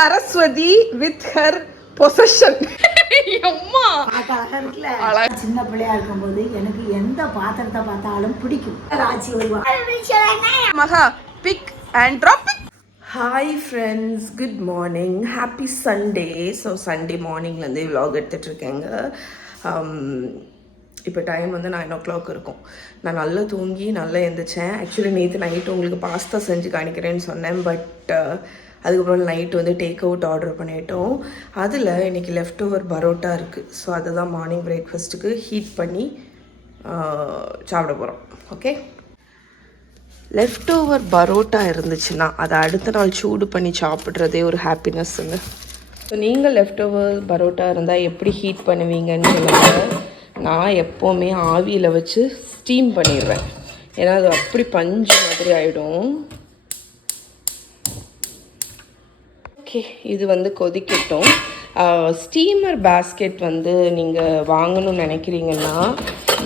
Saraswati with her possession. அம்மா அழகா இருக்குல்ல. சின்ன பிள்ளையா இருக்கும்போது எனக்கு எந்த பாத்திரத்தை பார்த்தாலும் பிடிக்கும். ராஜி வருவா. Maha pick and drop. Hi friends, good morning, happy Sunday. So Sunday மார்னிங்லேருந்து விலாக் எடுத்துகிட்ருக்கேங்க. இப்போ டைம் வந்து 9 o'clock இருக்கும். நான் நல்லா தூங்கி நல்லா எழுந்திரிச்சேன். ஆக்சுவலி நேற்று நைட்டு உங்களுக்கு பாஸ்தா செஞ்சு காணிக்கிறேன்னு சொன்னேன். பட் அதுக்கப்புறம் நைட்டு வந்து டேக் அவுட் ஆர்டர் பண்ணிட்டோம். அதில் இன்றைக்கி லெஃப்ட் ஓவர் பரோட்டா இருக்குது. ஸோ அதை தான் மார்னிங் பிரேக்ஃபாஸ்ட்டுக்கு ஹீட் பண்ணி சாப்பிட போகிறோம். ஓகே, லெஃப்ட் ஓவர் பரோட்டா இருந்துச்சுன்னா அதை அடுத்த நாள் சூடு பண்ணி சாப்பிட்றதே ஒரு ஹாப்பினஸ்ஸுங்க. ஸோ நீங்கள் லெஃப்ட் ஓவர் பரோட்டா இருந்தால் எப்படி ஹீட் பண்ணுவீங்கன்னு சொல்லுங்கள். நான் எப்போவுமே ஆவியில் வச்சு ஸ்டீம் பண்ணிடுவேன். ஏன்னா அது அப்படி பஞ்சு மாதிரி ஆகிடும். ஓகே, இது வந்து கொதிக்கட்டும். ஸ்டீமர் பேஸ்கெட் வந்து நீங்கள் வாங்கணும்னு நினைக்கிறீங்கன்னா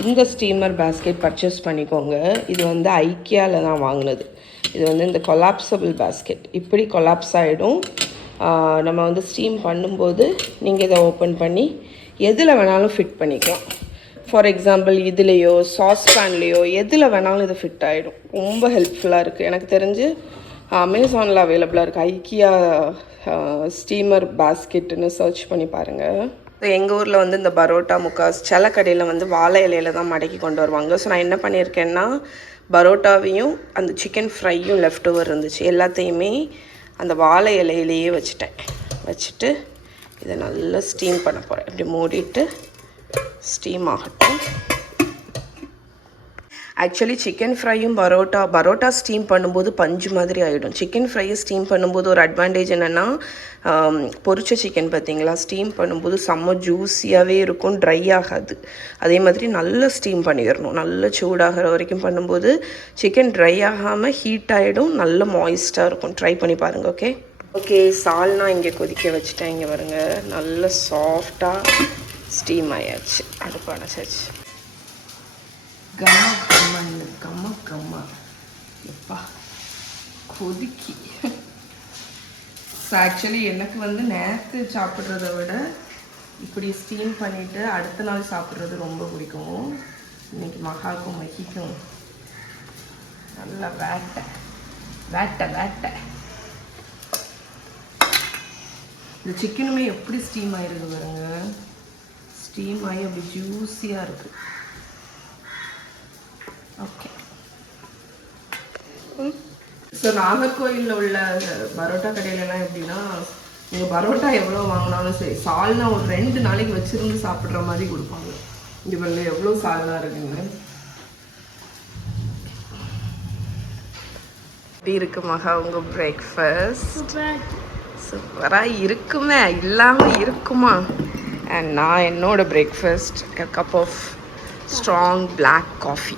இந்த ஸ்டீமர் பேஸ்கெட் பர்ச்சேஸ் பண்ணிக்கோங்க. இது வந்து ஐக்கியாவில் தான் வாங்கினது. இது வந்து இந்த கொலாப்சபிள் பேஸ்கெட். இப்படி கொலாப்ஸ் ஆகிடும். நம்ம வந்து ஸ்டீம் பண்ணும்போது நீங்கள் இதை ஓப்பன் பண்ணி எதில் வேணாலும் ஃபிட் பண்ணிக்கலாம். ஃபார் எக்ஸாம்பிள் இதுலேயோ சாஸ்பேன்லேயோ எதில் வேணாலும் இது ஃபிட் ஆகிடும். ரொம்ப ஹெல்ப்ஃபுல்லாக இருக்குது. எனக்கு தெரிஞ்சு அமேசானில் அவைலபிளாக இருக்குது. ஐக்கியா ஸ்டீமர் பேஸ்கெட்டுன்னு சர்ச் பண்ணி பாருங்கள். எங்கள் ஊரில் வந்து இந்த பரோட்டா முக்காஸ் சில கடையில் வந்து வாழை இலையில் தான் மடக்கி கொண்டு வருவாங்க. ஸோ நான் என்ன பண்ணியிருக்கேன்னா பரோட்டாவையும் அந்த சிக்கன் ஃப்ரையும் லெஃப்ட் ஓவர் இருந்துச்சு, எல்லாத்தையுமே அந்த வாழை இலையிலேயே வச்சுட்டு இதை நல்லா ஸ்டீம் பண்ண போகிறேன். இப்படி மூடிட்டு ஸ்டீம் ஆகட்டும். ஆக்சுவலி சிக்கன் ஃப்ரையும் பரோட்டா ஸ்டீம் பண்ணும்போது பஞ்சு மாதிரி ஆகிடும். சிக்கன் ஃப்ரையை ஸ்டீம் பண்ணும்போது ஒரு அட்வான்டேஜ் என்னென்னா, பொரிச்ச சிக்கன் பார்த்திங்களா, ஸ்டீம் பண்ணும்போது செம்ம ஜூஸியாகவே இருக்கும், ட்ரை ஆகாது. அதே மாதிரி நல்லா ஸ்டீம் பண்ணிடணும். நல்லா சூடாகிற வரைக்கும் பண்ணும்போது சிக்கன் ட்ரை ஆகாமல் ஹீட் ஆகிடும், நல்ல மாய்ஸ்டாக இருக்கும். ட்ரை பண்ணி பாருங்கள். ஓகே, சால்னா இங்கே கொதிக்க வச்சுட்டேன். இங்கே பாருங்க, நல்ல சாஃப்டாக ஸ்டீம் ஆயாச்சு. அடுப்பு அணைச்சாச்சு. கம்ம எப்பா கொதிக்கி. ஸோ ஆக்சுவலி எனக்கு வந்து நேற்று சாப்பிட்றத விட இப்படி ஸ்டீம் பண்ணிவிட்டு அடுத்த நாள் சாப்பிட்றது ரொம்ப பிடிக்கும். இன்றைக்கி மகாக்கும் மகிக்கும் நல்லா வேட்டை. இந்த சிக்கனுமே எப்படி ஸ்டீம் ஆகிருக்கு பாருங்க. ஸ்டீம் ஆகி அப்படி ஜூஸியாக இருக்குது. ஓகே, ஸோ நாகர்கோயிலில் உள்ள பரோட்டா கடையிலலாம் எப்படின்னா, நீங்கள் பரோட்டா எவ்வளோ வாங்கினாலும் சரி, சால்னா ஒரு 2 நாளைக்கு வச்சுருந்து சாப்பிட்ற மாதிரி கொடுப்பாங்க. இங்கே பாருங்க எவ்வளோ சால்னா இருக்குங்க. எப்படி இருக்கு மகா உங்கள் பிரேக்ஃபாஸ்ட்? சூப்பராக இருக்குமே, இல்லாமல் இருக்குமா? அண்ட் நான் என்னோடய breakfast cup of strong black coffee.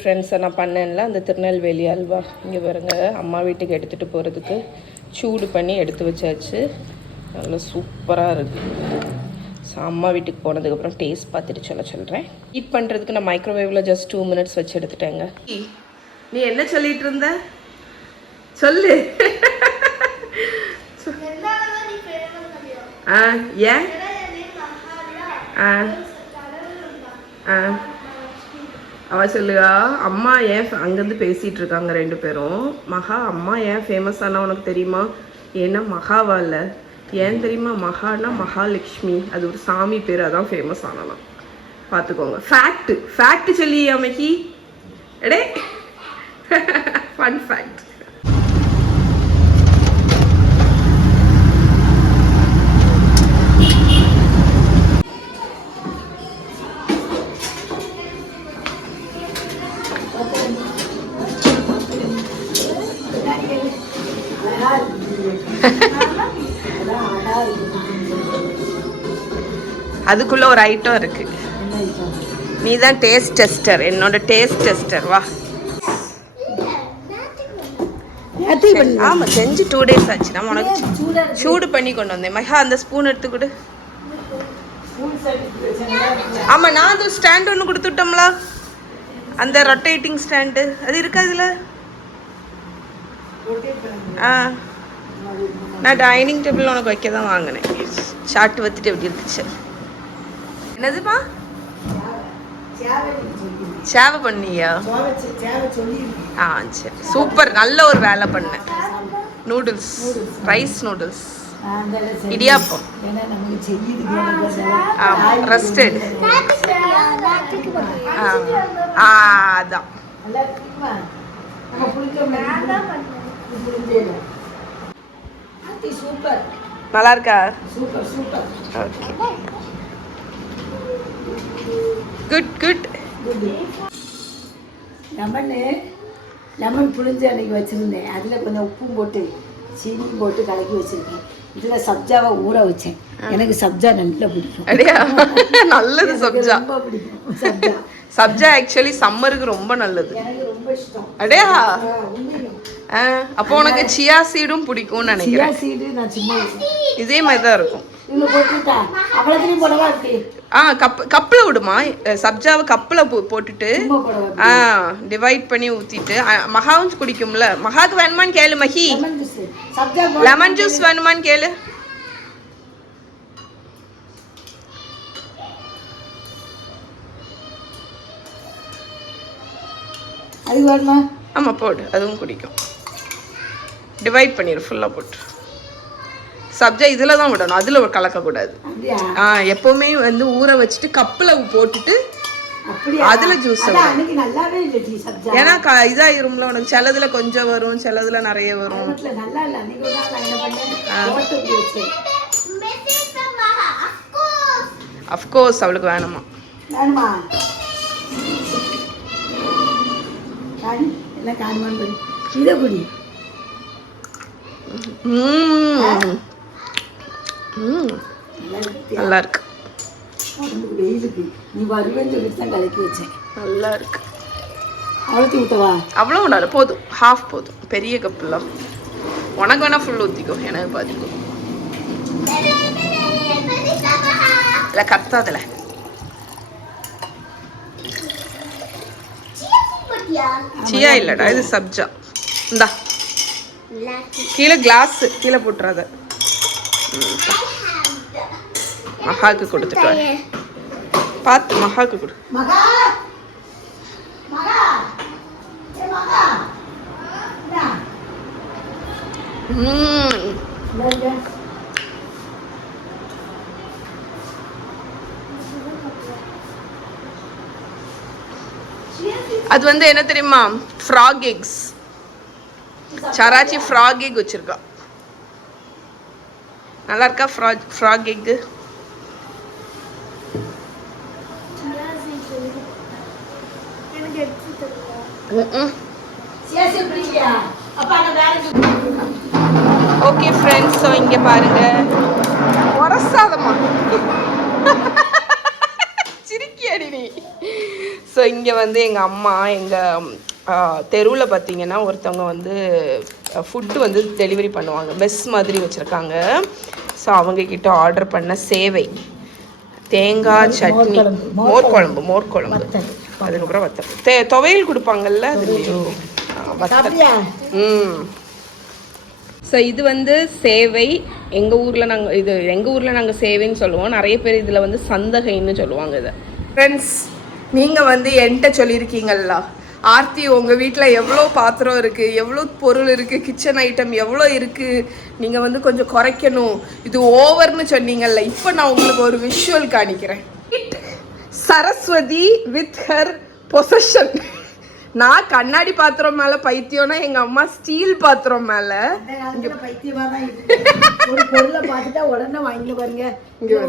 ஃப்ரெண்ட்ஸை நான் பண்ணேன்ல அந்த திருநெல்வேலி அல்வா, இங்கே பாருங்க, அம்மா வீட்டுக்கு எடுத்துகிட்டு போகிறதுக்கு சூடு பண்ணி எடுத்து வச்சாச்சு. நல்லா சூப்பராக இருக்குது. ஸோ அம்மா வீட்டுக்கு போனதுக்கப்புறம் டேஸ்ட் பார்த்துட்டு சொல்கிறேன். ஹீட் பண்ணுறதுக்கு நான் மைக்ரோவேவில் ஜஸ்ட் 2 minutes வச்சு எடுத்துட்டேங்க. நீ என்ன சொல்லிட்டு இருந்த சொல்லு. ஏன் அவ சொல்லுவா, அம்மா ஏன் அங்கேருந்து பேசிகிட்டு இருக்காங்க 2 பேரும். மகா, அம்மா ஏன் ஃபேமஸ் ஆனால் உனக்கு தெரியுமா? ஏன்னா மகாவா இல்லை, ஏன் தெரியுமா? மகானா மகாலட்சுமி, அது ஒரு சாமி பேர், அதான் ஃபேமஸ் ஆனாலாம். பார்த்துக்கோங்க. ஃபேக்ட் சொல்லி அம்மைக்கு எடே ஃபன் ஃபேக்ட். அதுக்குள்ள ஒரு ஐட்டம் இருக்கு. நீ தான் டேஸ்ட் டெஸ்டர், என்னோட டேஸ்ட் டெஸ்டர். வா. ஆமா, செஞ்சு 2 days ஆச்சு. நான் உனக்கு சூடு பண்ணி கொண்டு வந்தேன். மகா, அந்த ஸ்பூன் எடுத்து கொடு. ஆமா, நான் அது ஸ்டாண்ட் ஒன்று கொடுத்துட்டோம்ல, அந்த ரொட்டேட்டிங் ஸ்டாண்டு அது இருக்கா இதில்? நான் டைனிங் டேபிள் உனக்கு வைக்க தான் வாங்கினேன். சாட்டு வத்துட்டு எப்படி இருந்துச்சு? என்னதுமா சேவை பண்ணியா? ஆ சரி, சூப்பர். நல்ல ஒரு வேலை பண்ணேன். Noodles, rice noodles, idiyappam. ஆமாம், ரஸ்டட். அதான் நல்லா இருக்கா? Okay, good good. லெமன் புளிஞ்சு அன்னைக்கு வச்சுருந்தேன். அதில் கொஞ்சம் உப்பும் போட்டு சீனியும் போட்டு கலக்கி வச்சுருக்கேன். இதில் சப்ஜாவை ஊற வச்சேன். எனக்கு சப்ஜா நல்லா பிடிக்கும். அப்படியா? நல்லது. சப்ஜா ரொம்ப பிடிக்கும். சப்ஜா சப்ஜா ஆக்சுவலி சம்மருக்கு ரொம்ப நல்லது. எனக்கு ரொம்ப இஷ்டம். அடையா? உண்மையும். அப்போ உனக்கு சியா சீடும் பிடிக்கும்னு நினைக்கிறேன். சியா சீடு நான் சும்மா இதே மாதிரி தான் இருக்கும். இதில் போட்டுட்டா அவ்வளோத்தையும் போடவா இருக்கு? கப்பில் விடுமா? சப்ஜாவை கப்பில் போட்டுட்டு டிவைட் பண்ணி ஊற்றிட்டு மகாவும் குடிக்கும்ல. மகாவுக்கு வேணுமான்னு கேளு. மஹி, லெமன் ஜூஸ் வேணுமான்னு கேளு. அது வேணுமா? ஆமாம், போடு. அதுவும் குடிக்கும். டிவைட் பண்ணிடு ஃபுல்லாக போட்டு. சப்ஜா இதில் தான் விடணும், அதில் கலக்கக்கூடாது. எப்போவுமே வந்து ஊற வச்சுட்டு கப்பில் போட்டுட்டு அதில் ஜூஸ். ஏன்னா இதாயிரும்ல உனக்கு. சிலதுல கொஞ்சம் வரும், சிலதுல நிறைய வரும். அஃப்கோர்ஸ் அவளுக்கு வேணுமா? நல்லா இருக்கு. நல்லா இருக்கு. அவ்வளோ விடாது, போதும். ஹாஃப் போதும். பெரிய கப்பில் உனக்கு வேணா ஃபுல் ஊற்றிக்கோ, எனக்கு பாதிக்கோ. இல்லை கத்தாதுல. சியா இல்லடா, இது சப்ஜா. இந்தா கீழே கிளாஸ் கீழே போட்டுறாத. மகாக்கு கொடுத்துட்டு வர. பார்த்து மகாக்கு கொடு. அது வந்து என்ன தெரியுமா? Frog eggs. சராச்சி ஃப்ராக் எக் வச்சிருக்கா. நல்லா இருக்கா frog egg? Okay friends, so இங்கே பாருங்க. உரசாதமா சிரிக்கியாடி நீ. ஸோ இங்கே வந்து எங்கள் அம்மா எங்கள் தெருவில் பார்த்தீங்கன்னா ஒருத்தவங்க வந்து ஃபுட்டு வந்து டெலிவரி பண்ணுவாங்க. மெஸ் மாதிரி வச்சுருக்காங்க. ஸோ அவங்கக்கிட்ட ஆர்டர் பண்ண சேவை, தேங்காய் சட்னி, மோர் குழம்பு, அதுக்கப்புறம் வத்தல், துவையல் கொடுப்பாங்கல்ல, அதுலேயும் வத்தல். ஸோ இது வந்து சேவை. எங்கள் ஊரில் நாங்கள் சேவைன்னு சொல்லுவோம். நிறைய பேர் இதில் வந்து சந்தகைன்னு சொல்லுவாங்க இதை. ஃப்ரெண்ட்ஸ், நீங்கள் வந்து என்கிட்ட சொல்லியிருக்கீங்களா, ஆர்த்தி உங்கள் வீட்டில் எவ்வளோ பாத்திரம் இருக்குது, எவ்வளோ பொருள் இருக்குது, கிச்சன் ஐட்டம் எவ்வளோ இருக்குது, நீங்கள் வந்து கொஞ்சம் குறைக்கணும், இது ஓவர்னு சொன்னீங்கல்ல. இப்போ நான் உங்களுக்கு ஒரு விஷுவல் காணிக்கிறேன். Saraswati with her possession. நான் கண்ணாடி பாத்திரம் மேல பைத்தியம்னா எங்க அம்மா ஸ்டீல் பாத்திரம் மேல பைத்தியமா தான் இருக்கு. ஒரு பொருளை பார்த்துட்டா உடனே வாங்கி பாருங்க.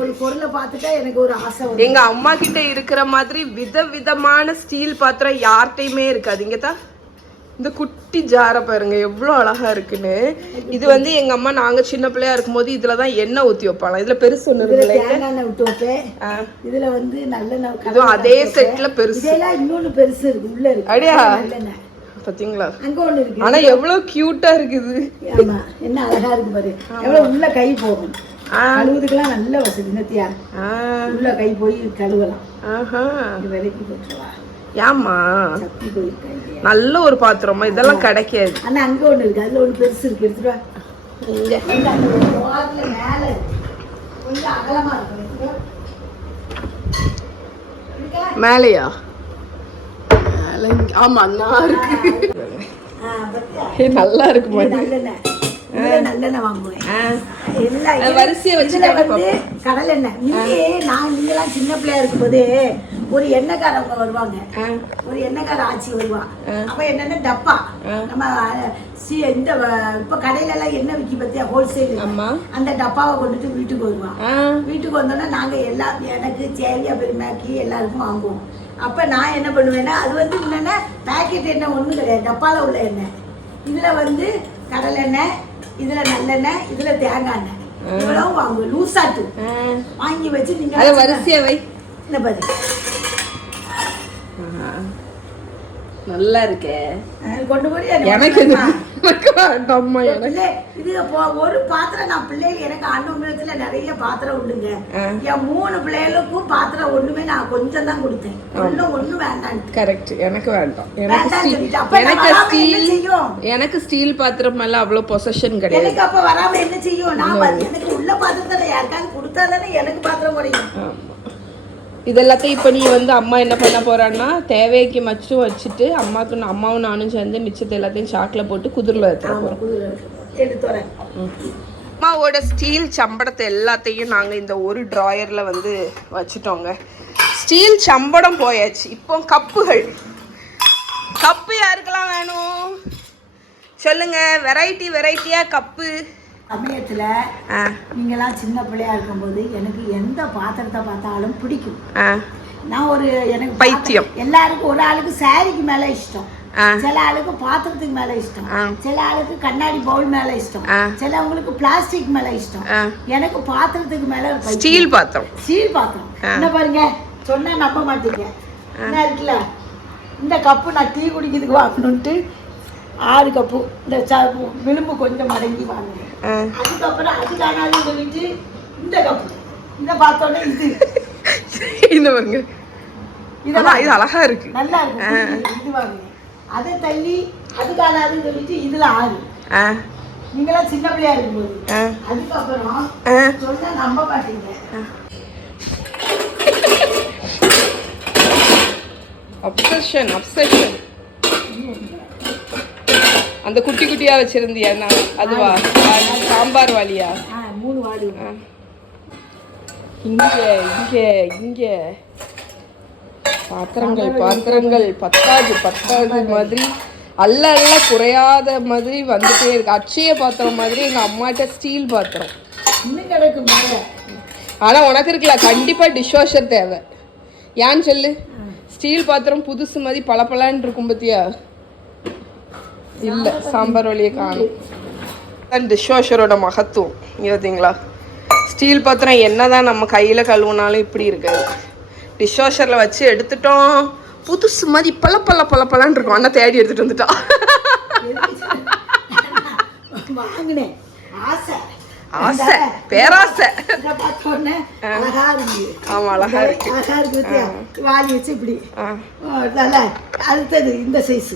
ஒரு பொருளை பார்த்துட்டா எனக்கு ஒரு ஆசை. எங்க அம்மா கிட்ட இருக்கிற மாதிரி விதவிதமான ஸ்டீல் பாத்திரம் யார்கிட்டயுமே இருக்காது. இங்க தான் இந்த குட்டி ஜாரை பாருங்க எவ்வளோ அழகா இருக்குன்னு. இது வந்து எங்க அம்மா நாங்க சின்ன பிள்ளையா இருக்கும்போது இதுலதான் எண்ணெய் ஊத்தி வைப்பாங்க. இதுல பெருசு ஒண்ணு விட்டு வைப்பேன். இதுல வந்து நல்ல அதே செட்ல பெருசு, இன்னொன்னு பெருசு இருக்கு உள்ள இருக்கு. அப்படியா? பாத்தீங்களா? அங்க ஒண்ணு இருக்கு. ஆனா எவ்வளவு கியூட்டா இருக்குது. ஆமா, என்ன அழகா இருக்கு பாரு. எவ்வளவு உள்ள கை போகும். கழுவுறதுக்கெல்லாம் நல்ல வசதி. நத்தியா உள்ள கை போய் கழுவலாம். விலைக்கு போட்டுருவா. ஏமா நல்ல ஒரு பாத்திரமா? இதெல்லாம் கிடைக்காது. ஆனா அங்க ஒண்ணு இருக்கு. அதுல ஒண்ணு பெருசு இருக்கு. எடுத்துட்டு இங்க இந்த அந்த ஓரத்துல மேலே கொஞ்சம் அகலமாக இருக்கும். மேலையா? ஆமா நான் இருக்கு. நல்லா இருக்குமா? நல்லெண்ணெய் வாங்குவேன். வரிசையை வச்சு கடலெண்ணெய். நீங்களாம் சின்ன பிள்ளையா இருக்கும்போது ஒரு எண்ணெய்க்காரவங்க வருவாங்க, ஒரு எண்ணெய்க்கார ஆச்சி வருவா. அப்ப என்னன்னா டப்பா நம்ம இந்த இப்ப கடையில எல்லாம் எண்ணெய் விக்கி பத்தியா ஹோல்சேல், அந்த டப்பாவை கொண்டுட்டு வீட்டுக்கு வருவான். வீட்டுக்கு வந்தோன்னா நாங்க எல்லாம் எனக்கு சேவியா பெருமாக்கி எல்லாருக்கும் வாங்குவோம். அப்ப நான் என்ன பண்ணுவேன்னா, அது வந்து என்னன்னா பேக்கெட் எண்ணெய் ஒண்ணும் கிடையாது, டப்பால உள்ள எண்ணெய். இதுல கடலெண்ணெய், இதுல நல்லெண்ணெய், இதுல தேங்காய் எண்ணெய், இவ்வளவு வாங்குவோம். லூசாட்டு வாங்கி வச்சு நீங்க வரிசையா வை. இந்த பாரு நல்லா இருக்கே. கொண்டு போய் எனக்கு இது ஒரு பாத்திரம் நான் பிள்ளைகள் எனக்கு அண்ணத்துல நிறைய பாத்திரம் உண்டுங்க. என் 3 பிள்ளைகளுக்கும் பாத்திரம் ஒண்ணுமே நான் கொஞ்சம் தான் கொடுத்தேன். ஒண்ணும் வேண்டாம். கரெக்ட். எனக்கு வேண்டாம். எனக்கு ஸ்டீல் பாத்திரம் மேல அவ்வளவு பொசஷன் கிடையாது. எனக்கு அப்ப வராம என்ன செய்யும்? நான் எனக்கு உள்ள பாத்திரத்தை யாருக்காவது கொடுத்தாதானே எனக்கு பாத்திரம் குறையும். இதெல்லாத்தையும் இப்போ நீ வந்து அம்மா என்ன பண்ண போறான்னா, தேவைக்கு மச்சும் வச்சுட்டு அம்மாவும் நானும் சேர்ந்து மிச்சத்தை எல்லாத்தையும் சாக்கில் போட்டு குதிரில் எடுத்துறேன். அம்மாவோட ஸ்டீல் சம்படத்தை எல்லாத்தையும் நாங்கள் இந்த ஒரு ட்ராயரில் வந்து வச்சுட்டோங்க. ஸ்டீல் சம்படம் போயாச்சு. இப்போ கப்பு யாருக்கெல்லாம் வேணும் சொல்லுங்க. வெரைட்டியாக கப்பு. சமயத்துல நீங்களாம் சின்ன பிள்ளையா இருக்கும்போது எனக்கு எந்த பாத்திரத்தை பார்த்தாலும் பிடிக்கும். நான் எனக்கு பைத்தியம். எல்லாருக்கும் ஒரு ஆளுக்கு சாரிக்கு மேல இஷ்டம், சில ஆளுக்கு பாத்திரத்துக்கு மேல இஷ்டம், சில ஆளுக்கு கண்ணாடி பவுல் மேல இஷ்டம், சிலவங்களுக்கு பிளாஸ்டிக் மேல இஷ்டம். எனக்கு பாத்திரத்துக்கு மேல ஸ்டீல் பாத்திரம். என்ன பாருங்க, சொன்னா நம்ப மாட்டீங்க. என்ன இருக்குல்ல, இந்த கப்பு நான் டீ குடிக்கிறதுக்கு வாங்கணும்ட்டு 6 கப்பு இந்த விளிம்பு கொஞ்சம் மடங்கி வாங்கினேன். அதுக்கப்புறம் அதுக்கான சொல்லிட்டு இந்த கப்பு இந்த பார்த்தோன்னே இது பாருங்க, இது அழகா இருக்கு, நல்லா இருக்கு, இது வாங்கினேன். அதை தள்ளி அதுக்கானதுன்னு சொல்லிட்டு இதுல 6. நீங்களாம் சின்ன பிள்ளையா இருக்கும்போது. அதுக்கப்புறம் சொன்னா நம்ப மாட்டீங்க, அப்சஷன் அந்த குட்டியா வச்சிருந்தியா? அதுவா? சாம்பார் வாலியா? 3 வாலி. இங்க பாத்திரங்கள் பத்தாது மாதிரி அல்ல குறையாத மாதிரி வந்துட்டே இருக்கு. அட்சய பாத்திரம் மாதிரி எங்க அம்மாட்ட ஸ்டீல் பாத்திரம் இன்னும் கிடக்கும். ஆனா உனக்கு இருக்குல்ல, கண்டிப்பா டிஷ் வாஷர் தேவை. ஏன்னு சொல்லு. ஸ்டீல் பாத்திரம் புதுசு மாதிரி பளபளன்னு இருக்கும் பத்தியா? இல்லை, சாம்பார் வழியை காணும். டிஷ் வாஷரோட மகத்துவம் பார்த்தீங்களா? ஸ்டீல் பாத்திரம் என்னதான் நம்ம கையில் கழுவுனாலும் இப்படி இருக்காது. டிஷ் வாஷரில் வச்சு எடுத்துட்டோம், புதுசு மாதிரி பளபளன்னு இருக்கும். அண்ணா தேடி எடுத்துட்டு வந்துட்டா. ஆசை, பேராசை. ஆமா, அழகா இருக்கு. வாலி வச்சு இப்படி அடுத்தது இந்த சைஸ்.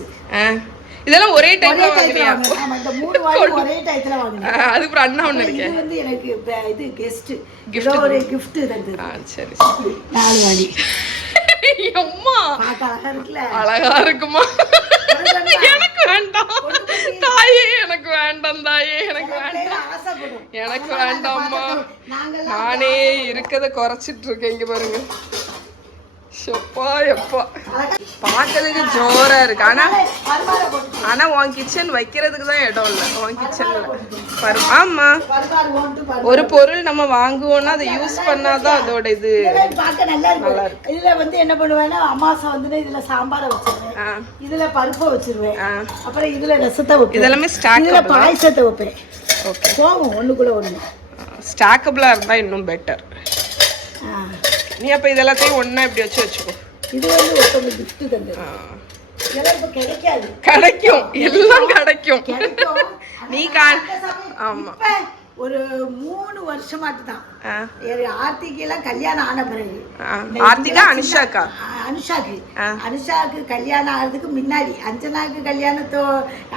இதெல்லாம் ஒரே டைம்ல வாங்குறியா? இந்த 3 வாலி ஒரே டைம்ல வாங்குனேன். அதுக்கு அண்ணா ஒண்ணு இருக்கு. இது வந்து எனக்கு இது கிஃப்ட் ஒரு கிஃப்ட் தந்தது. சரி, 4 வாலி. அம்மா அழகா இருக்குல? அழகா இருக்குமா? எனக்கு வேண்டாம் தாயே, எனக்கு வேண்டாம் தாயே, எனக்கு வேண்டாம்மா. நானே இருக்கதை குறைச்சிட்டு இருக்கேன். இங்க பாருங்க, எப்பா பார்க்கறதுக்கு ஜோரா இருக்கு. ஆனா உன் கிச்சன் வைக்கிறதுக்கு தான் இடம் இல்லை. உன் கிச்சன்ல ஆமா, ஒரு பொருள் நம்ம வாங்குவோம்னா அதை யூஸ் பண்ணாதான் அதோட இது நல்லா இருக்கு. இதுல வந்து என்ன பண்ணுவேன்னா, அமாசை வந்து இதுல சாம்பாரை வச்சிருவேன், இதுல பருப்பை வச்சிருவேன், அப்புறம் இதுல ரசத்தை வைப்பேன், இதெல்லாமே ஸ்டாக்கபிள், பாயசத்தை வைப்பேன். போகும் ஒண்ணுக்குள்ள ஒண்ணு. ஸ்டாக்கபிளா இருந்தா இன்னும் பெட்டர். நீ அப்ப இதெல்லாத்தையும் ஒண்ணா இப்படி வச்சுக்கோ. இது வந்து ஒருத்தங்க gift தந்தது. இதெல்லாம் இப்ப கிடைக்காது. கிடைக்கும், எல்லாம் கிடைக்கும். நீ ஆமா, ஒரு 3 வருஷமாட்டு தான். ஆர்த்திக்கு எல்லாம் கல்யாணம் ஆன பிறகு. ஆர்த்திகா அனுஷாக்கா? அனுஷாக்கு கல்யாணம் ஆகிறதுக்கு முன்னாடி, அஞ்சனாக்கு கல்யாணத்தோ,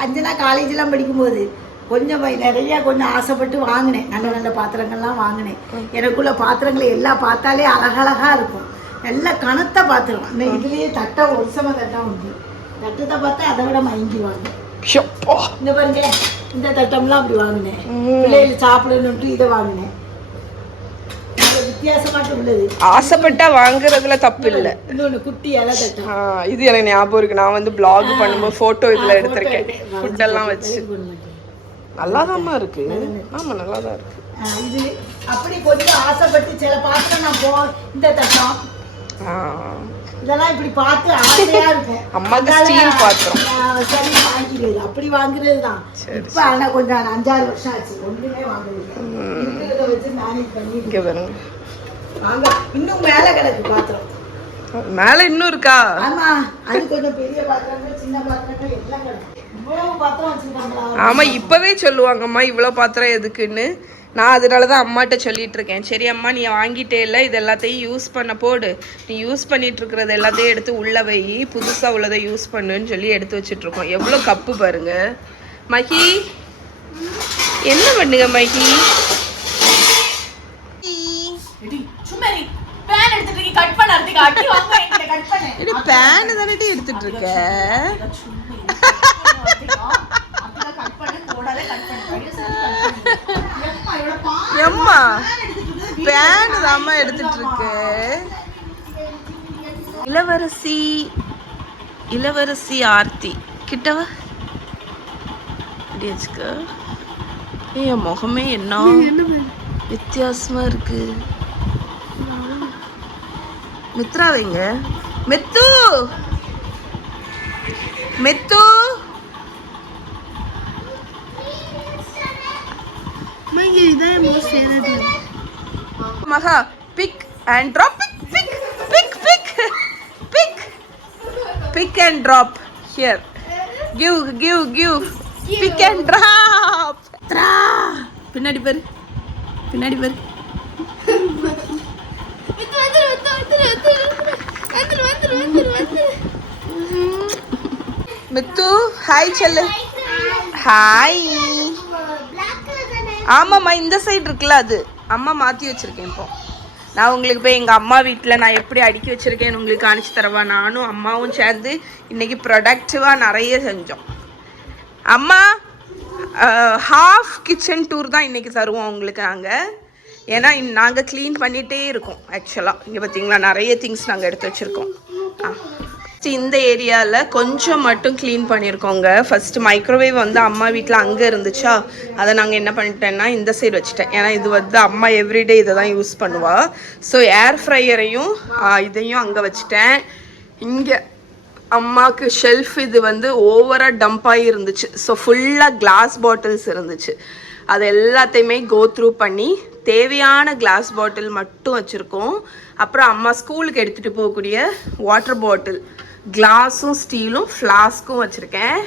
அஞ்சனா காலேஜ் எல்லாம் படிக்கும்போது கொஞ்சம் நிறைய கொஞ்சம் ஆசைப்பட்டு வாங்கினேன். நல்ல நல்ல பாத்திரங்கள்லாம் வாங்கினேன். எனக்குள்ள பாத்திரங்களை எல்லாம் பார்த்தாலே அழகழகா இருக்கும். நல்ல கனத்த பாத்திரம். இந்த இதுலேயே தட்டை ஒருசம தட்டம் உண்டு. தட்டத்தை பார்த்தா அதை விட மயங்கிடுவாங்க. இந்த பாருங்க, இந்த தட்டம்லாம் அப்படி வாங்கினேன். பிள்ளைகள் சாப்பிடணுன்ட்டு இதை வாங்கினேன். வித்தியாசமாட்டு உள்ளது. ஆசைப்பட்டா வாங்குறதுல தப்பு இல்லை. இன்னொன்று குட்டி இலை தட்டம். இது எனக்கு ஞாபகம் இருக்கு. நான் வந்து பிளாக் பண்ணும்போது போட்டோ இதுல எடுத்திருக்கேன். ஃபுட் எல்லாம் வச்சு நல்லாதாம்மா இருக்கு. ஆமா நல்லாதான் இருக்கு. இது அப்படி கொஞ்சம் ஆசைப்பட்டு சில பாத்திரம் நான் இந்த தட்டம் இதெல்லாம் இப்படி பார்த்து ஆசையா இருக்கும். அம்மாக்கு ஸ்டீல் பாத்திரம் சரி வாங்கிடுது. அப்படி வாங்குறது தான். இப்ப ஆனா கொஞ்சம் 5-6 வருஷம் ஆச்சு. ஒண்ணுமே வாங்குறது வச்சு மேனேஜ் பண்ணி இங்க பாருங்க. வாங்க, இன்னும் மேல கிடக்கு பாத்திரம். மேல இன்னும் இருக்கா? ஆமா, அது கொஞ்சம் பெரிய பாத்திரங்கள் சின்ன பாத்திரங்கள் எல்லாம் கிடக்கு. இவ்வளவு பாத்திரம் வச்சிருக்காங்களா? ஆமா, இப்பவே சொல்லுவாங்கம்மா இவ்வளவு பாத்திரம் எதுக்குன்னு. நான் அதனாலதான் அம்மாட்ட சொல்லிட்டு இருக்கேன். சரி அம்மா, நீ வாங்கிட்டே இல்லை, இது எல்லாத்தையும் யூஸ் பண்ண போடு. நீ யூஸ் பண்ணிட்டு இருக்கிறது எல்லாத்தையும் எடுத்து உள்ள வை, புதுசா உள்ளதை யூஸ் பண்ணுன்னு சொல்லி எடுத்து வச்சிட்டு இருக்கோம். எவ்வளவு கப்பு பாருங்க. மகி என்ன பண்ணுங்க மகி? பேன் தானே எடுத்துட்டு இருக்க? எம்மா பேன் தாம்மா எடுத்துட்டு இருக்கு. இளவரசி ஆர்த்தி கிட்டவா வச்சுக்க. என் முகமே என்ன வித்தியாசமா இருக்கு. மித்ரா வைங்க. மெத்து மெத்து மகா pick and drop. Pick pick pick pick pick and drop. Here give pick and drop. பின்னாடி பாரு, பின்னாடி பாரு. மித்து ஹாய் சொல்லு. ஹாய். ஆமாம்மா, இந்த சைடு இருக்குல்ல, அது அம்மா மாற்றி வச்சுருக்கேன். இப்போ நான் உங்களுக்கு போய் எங்கள் அம்மா வீட்டில் நான் எப்படி அடுக்கி வச்சுருக்கேன்னு உங்களுக்கு காணிச்சு தரவா? நானும் அம்மாவும் சேர்ந்து இன்றைக்கி ப்ரொடக்டிவாக நிறைய செஞ்சோம். அம்மா ஹாஃப் கிச்சன் டூர் தான் இன்றைக்கி தருவோம் உங்களுக்கு நாங்கள். ஏன்னா நாங்கள் க்ளீன் பண்ணிகிட்டே இருக்கோம். ஆக்சுவலாக இங்கே பார்த்தீங்களா, நிறைய திங்ஸ் நாங்கள் எடுத்து வச்சுருக்கோம். இந்த ஏரியாவில் கொஞ்சம் மட்டும் க்ளீன் பண்ணியிருக்கோங்க. ஃபஸ்ட்டு மைக்ரோவேவ் வந்து அம்மா வீட்டில் அங்கே இருந்துச்சா, அதை நாங்கள் என்ன பண்ணிட்டேன்னா இந்த சைடு வச்சுட்டேன். ஏன்னா இது வந்து அம்மா எவ்ரிடே இதை தான் யூஸ் பண்ணுவாள். ஸோ ஏர் ஃப்ரையரையும் இதையும் அங்கே வச்சுட்டேன். இங்கே அம்மாவுக்கு ஷெல்ஃப் இது வந்து ஓவராக டம்பாகி இருந்துச்சு. ஸோ ஃபுல்லாக கிளாஸ் பாட்டில்ஸ் இருந்துச்சு. அது எல்லாத்தையுமே கோ த்ரூ பண்ணி தேவையான கிளாஸ் பாட்டில் மட்டும் வச்சுருக்கோம். அப்புறம் அம்மா ஸ்கூலுக்கு எடுத்துகிட்டு போகக்கூடிய வாட்டர் பாட்டில், கிளாஸும் ஸ்டீலும் ஃப்ளாஸ்க்கும் வச்சுருக்கேன்.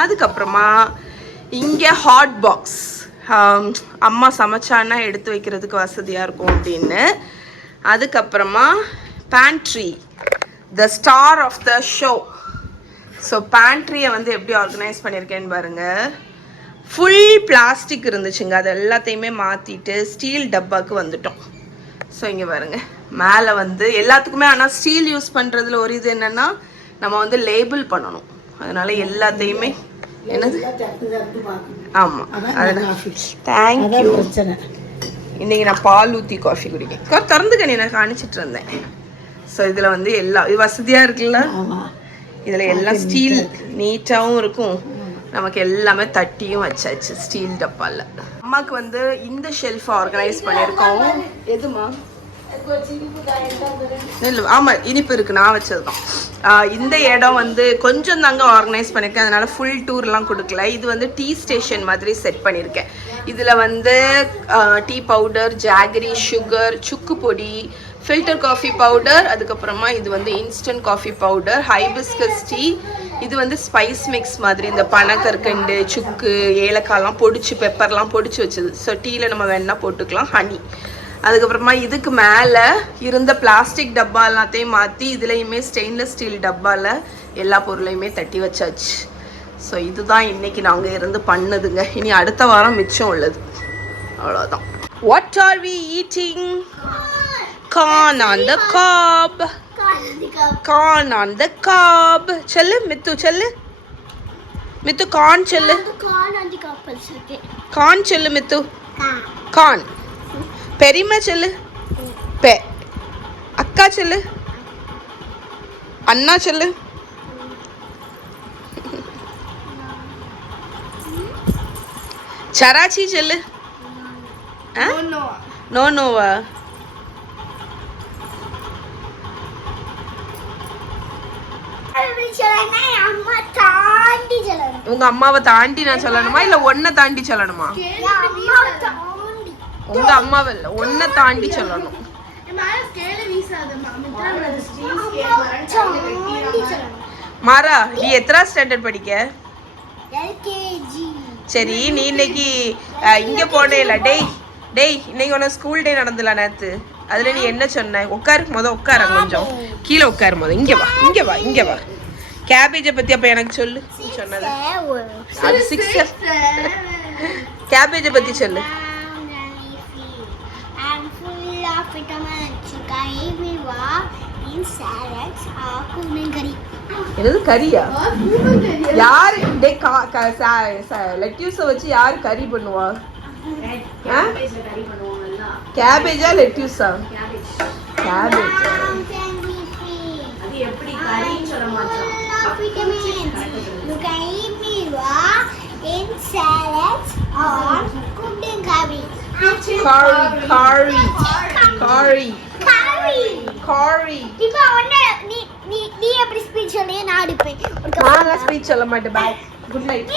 அதுக்கப்புறமா இங்கே ஹாட் பாக்ஸ், அம்மா சமைச்சான்னா எடுத்து வைக்கிறதுக்கு வசதியாக இருக்கும் அப்படின்னு. அதுக்கப்புறமா pantry, the star of the show. So பேண்ட்ரியை வந்து எப்படி ஆர்கனைஸ் பண்ணியிருக்கேன்னு பாருங்கள். ஃபுல் பிளாஸ்டிக் இருந்துச்சுங்க, அது எல்லாத்தையுமே மாற்றிட்டு ஸ்டீல் டப்பாவுக்கு வந்துட்டோம். ஸோ இங்கே பாருங்க, மேலே வந்து எல்லாத்துக்குமே. ஆனால் ஸ்டீல் யூஸ் பண்ணுறதுல ஒரு இது என்னென்னா, நம்ம வந்து லேபிள் பண்ணணும். அதனால எல்லாத்தையுமே என்னது, ஆமாம், அதனால் தேங்க்யூ. இன்றைக்கி நான் பால் ஊற்றி காஃபி குடிக்கேன். திறந்துக்கணி நான் காணிச்சிட்டு இருந்தேன். ஸோ இதில் வந்து எல்லாம் இது வசதியாக இருக்குல்ல. இதில் எல்லாம் ஸ்டீல் நீட்டாகவும் இருக்கும். நமக்கு எல்லாமே தட்டியும் வச்சாச்சு ஸ்டீல் டப்பாவில். அம்மாவுக்கு வந்து இந்த ஷெல்ஃப் ஆர்கனைஸ் பண்ணியிருக்கோம். எதுமா? இல்லை, ஆமாம், இனிப்பு இருக்குது, நான் வச்சது தான். இந்த இடம் வந்து கொஞ்சம் தாங்க ஆர்கனைஸ் பண்ணியிருக்கேன். அதனால் ஃபுல் டூர்லாம் கொடுக்கல. இது வந்து டீ ஸ்டேஷன் மாதிரி செட் பண்ணியிருக்கேன். இதில் வந்து டீ பவுடர், ஜாகரி, சுகர், சுக்கு பொடி, ஃபில்டர் காஃபி பவுடர், அதுக்கப்புறமா இது வந்து instant coffee powder, hibiscus tea. இது வந்து ஸ்பைஸ் மிக்ஸ் மாதிரி, இந்த பனக்கற்கண்டு, சுக்கு, ஏலக்காய்லாம் பொடிச்சு, பெப்பர்லாம் பொடிச்சு வச்சது. ஸோ டீயில் நம்ம வேணால் போட்டுக்கலாம். ஹனி. அதுக்கப்புறமா இதுக்கு மேலே இருந்த பிளாஸ்டிக் டப்பா எல்லாத்தையும் மாற்றி இதுலேயுமே ஸ்டெயின்லெஸ் ஸ்டீல் டப்பாவில் எல்லா பொருளையுமே தட்டி வச்சாச்சு. ஸோ இதுதான் இன்னைக்கு நாங்கள் இருந்து பண்ணதுங்க. இனி அடுத்த வாரம் மிச்சம் உள்ளது. அவ்வளோதான். What are we eating? Corn on the cob. Corn on the cob. செல்லு மித்து, செல்லு மித்து, கார்ன் செல்லு. கார்ன் செல்லு மித்து. கார்ன். பெரியம்மா செல்லு. பெ. அக்கா செல்லு. அண்ணா செல்லு. சராச்சி செல்லு. நோ நோவா? உங்க அம்மாவை தாண்டி நான் சொல்லணுமா இல்ல ஒன்ன தாண்டி சொல்லணுமா? உங்க அம்மாவை இல்ல, ஒன்ன தாண்டி சொல்லணும். மாறா, நீ எத்தனை ஸ்டாண்டர்ட் படிக்க? சரி, நீ இன்னைக்கு இங்க போனேல, டேய் இன்னைக்கு உன ஸ்கூல் டே நடந்துல நேத்து. அதுல நீ என்ன சொன்ன? உட்காரு, உட்கார கொஞ்சம் கீழே உட்காரு. இங்க வா. கேபேஜை பத்தி அப்ப எனக்கு சொல்லு. நீ சொன்னது அது 6. கேபேஜை பத்தி சொல்லு. என்னது கறியா? யாரு லெட்யூஸ வச்சு யாரு கறி பண்ணுவா? கேபேஜா லெட்யூஸா? கேபேஜ். அது எப்படி கறின்னு சொல்ல மாட்டோம். You can eat mealwa in salads or cooked in curry. Curry. இப்போ ஒண்ணே நீ எப்படி ஸ்பீச் சொல்லியே நான் அடிப்பேன். நான் ஸ்பீச் சொல்ல மாட்டேன். பை. Good night.